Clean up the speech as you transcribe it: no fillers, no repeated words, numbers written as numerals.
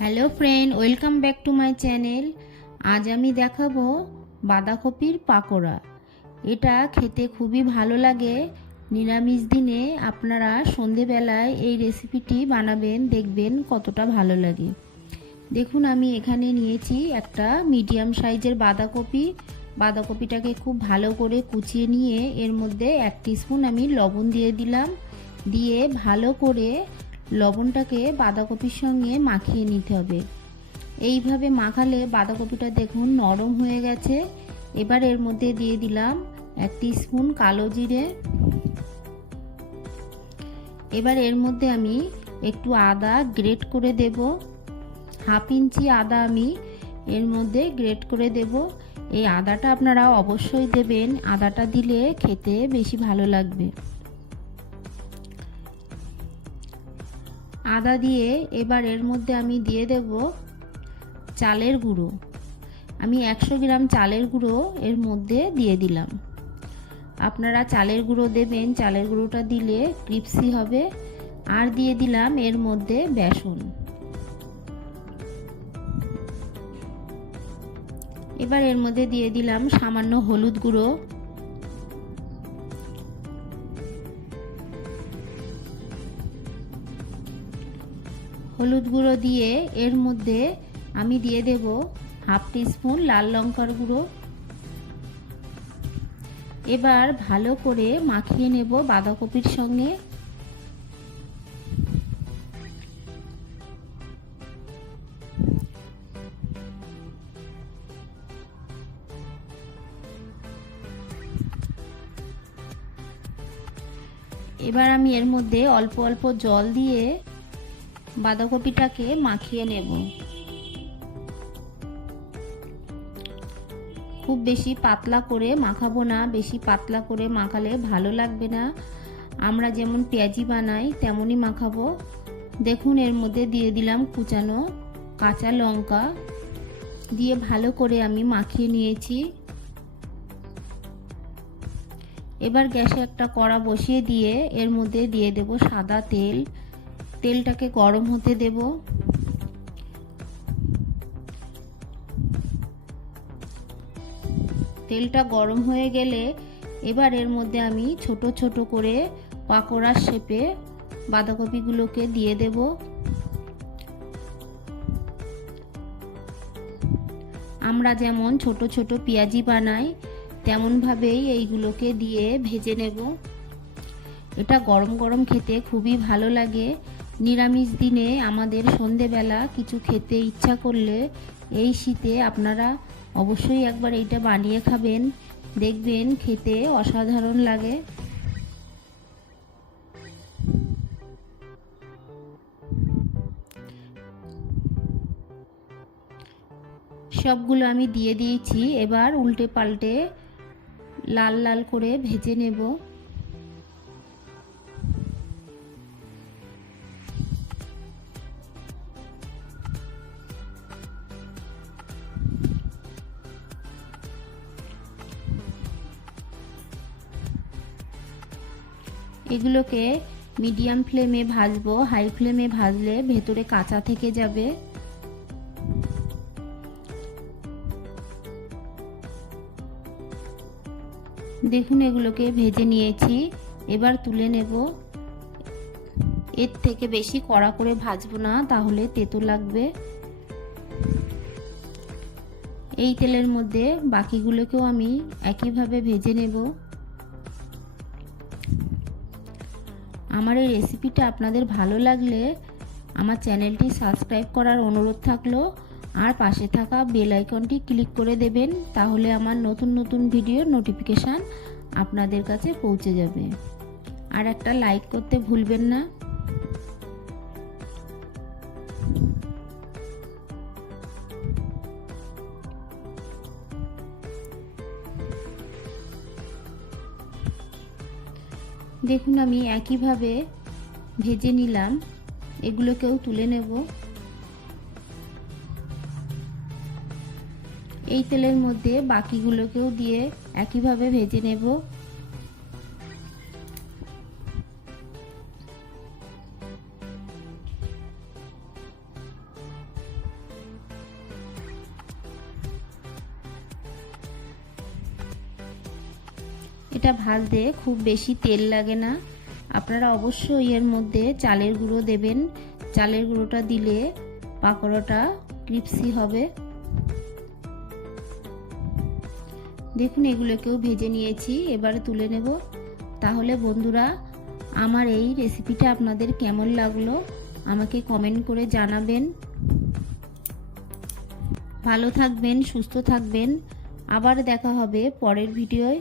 Hello friend, welcome back to my channel. আজ আমি দেখাবো বাঁধাকপির পাকোড়া। এটা খেতে খুবই ভালো লাগে। নিরামিষ দিনে আপনারা সন্ধেবেলায় এই রেসিপিটি বানাবেন, দেখবেন কতটা ভালো লাগে। দেখুন, আমি এখানে নিয়েছি একটা মিডিয়াম সাইজের বাঁধাকপি। বাঁধাকপিটাকে খুব ভালো করে কুচিয়ে নিয়ে এর মধ্যে 1 টিস্পুন আমি লবণ দিয়ে দিলাম। দিয়ে ভালো করে লবণটাকে বাঁধাকপির সঙ্গে মাখিয়ে নিতে হবে। এইভাবে মাখালে বাঁধাকপিটা দেখুন নরম হয়ে গেছে। এবার এর মধ্যে দিয়ে দিলাম 1 টিস্পুন কালো জিরে। এবার এর মধ্যে আমি একটু আদা গ্রেট করে দেব। 1/2 ইঞ্চি আদা আমি এর মধ্যে গ্রেট করে দেব। এই আদাটা আপনারা অবশ্যই দেবেন, আদাটা দিলে খেতে বেশি ভালো লাগবে। আদা দিয়ে এবার এর মধ্যে আমি দিয়ে দেব চালের গুঁড়ো। আমি 100 গ্রাম চালের গুঁড়ো এর মধ্যে দিয়ে দিলাম। আপনারা চালের গুঁড়ো দেবেন, চালের গুঁড়োটা দিলে ক্রিস্পি হবে। আর দিয়ে দিলাম এর মধ্যে বেসন। এবার এর মধ্যে দিয়ে দিলাম সামান্য হলুদ গুঁড়ো। হলুদ গুঁড়ো দিয়ে এর মধ্যে আমি দিয়ে দেব 1/2 টিস্পুন লাল লঙ্কার গুঁড়ো। এবার ভালো করে মাখিয়ে নেব বাঁধাকপির সঙ্গে। এবার আমি এর মধ্যে অল্প অল্প জল দিয়ে বাঁধাকপিটাকে মাখিয়ে নেব। খুব বেশি পাতলা করে মাখাবো না, বেশি পাতলা করে মাখালে ভালো লাগবে না। আমরা যেমন পেঁয়াজি বানাই তেমনই মাখাবো। দেখুন, এর মধ্যে দিয়ে দিলাম কুচানো কাঁচা লঙ্কা দিয়ে ভালো করে আমি মাখিয়ে নিয়েছি। এবার গ্যাসে একটা কড়া বসিয়ে দিয়ে এর মধ্যে দিয়ে দেব সাদা তেল। তেলটাকে গরম হতে দেব। তেলটা গরম হয়ে গেলে এবার এর মধ্যে আমি ছোট ছোট করে পাকোড়ার শেপে বাঁধাকপিগুলোকে দিয়ে দেব। আমরা যেমন ছোট ছোট পেঁয়াজি বানাই তেমনভাবেই এইগুলোকে দিয়ে ভেজে নেব। এটা গরম গরম খেতে খুবই ভালো লাগে। নিরামিষ দিনে আমাদের সন্ধেবেলা কিছু খেতে ইচ্ছা করলে এই শীতে আপনারা অবশ্যই একবার এইটা বানিয়ে খাবেন, দেখবেন খেতে অসাধারণ লাগে। সবগুলো আমি দিয়ে দিয়েছি। এবার উল্টে পাল্টে লাল লাল করে ভেজে নেব। এগুলোকে মিডিয়াম ফ্লেমে ভাজবো, হাই ফ্লেমে ভাজলে ভেতরে কাঁচা থেকে যাবে। দেখুন, এগুলোকে ভেজে নিয়েছি। এবার তুলে নেব। এর থেকে বেশি কড়া করে ভাজবো না, তাহলে তেতো লাগবে। এই তেলের মধ্যে বাকিগুলোকেও আমি একইভাবে ভেজে নেব। আমার এই রেসিপিটা আপনাদের ভালো লাগলে আমার চ্যানেলটি সাবস্ক্রাইব করার অনুরোধ থাকলো। আর পাশে থাকা বেল আইকনটি ক্লিক করে দেবেন, তাহলে আমার নতুন নতুন ভিডিওর নোটিফিকেশান আপনাদের কাছে পৌঁছে যাবে। আর একটা লাইক করতে ভুলবেন না। দেখুন, আমি একইভাবে ভেজে নিলাম। এগুলোকেও তুলে নেব। এই তেলের মধ্যে বাকিগুলোকেও দিয়ে একইভাবে ভেজে নেব। এটা ভাজতে খুব বেশি তেল লাগে না। আপনারা অবশ্যই এর মধ্যে চালের গুঁড়ো দেবেন। চালের গুঁড়োটা দিলে পাকোড়াটা ক্রিস্পি হবে। দেখুন এগুলোকেও ভেজে নিয়েছি, এবারে তুলে নেব। তাহলে বন্ধুরা, আমার এই রেসিপিটা আপনাদের কেমন লাগলো আমাকে কমেন্ট করে জানাবেন। ভালো থাকবেন, সুস্থ থাকবেন। আবার দেখা হবে পরের ভিডিওয়।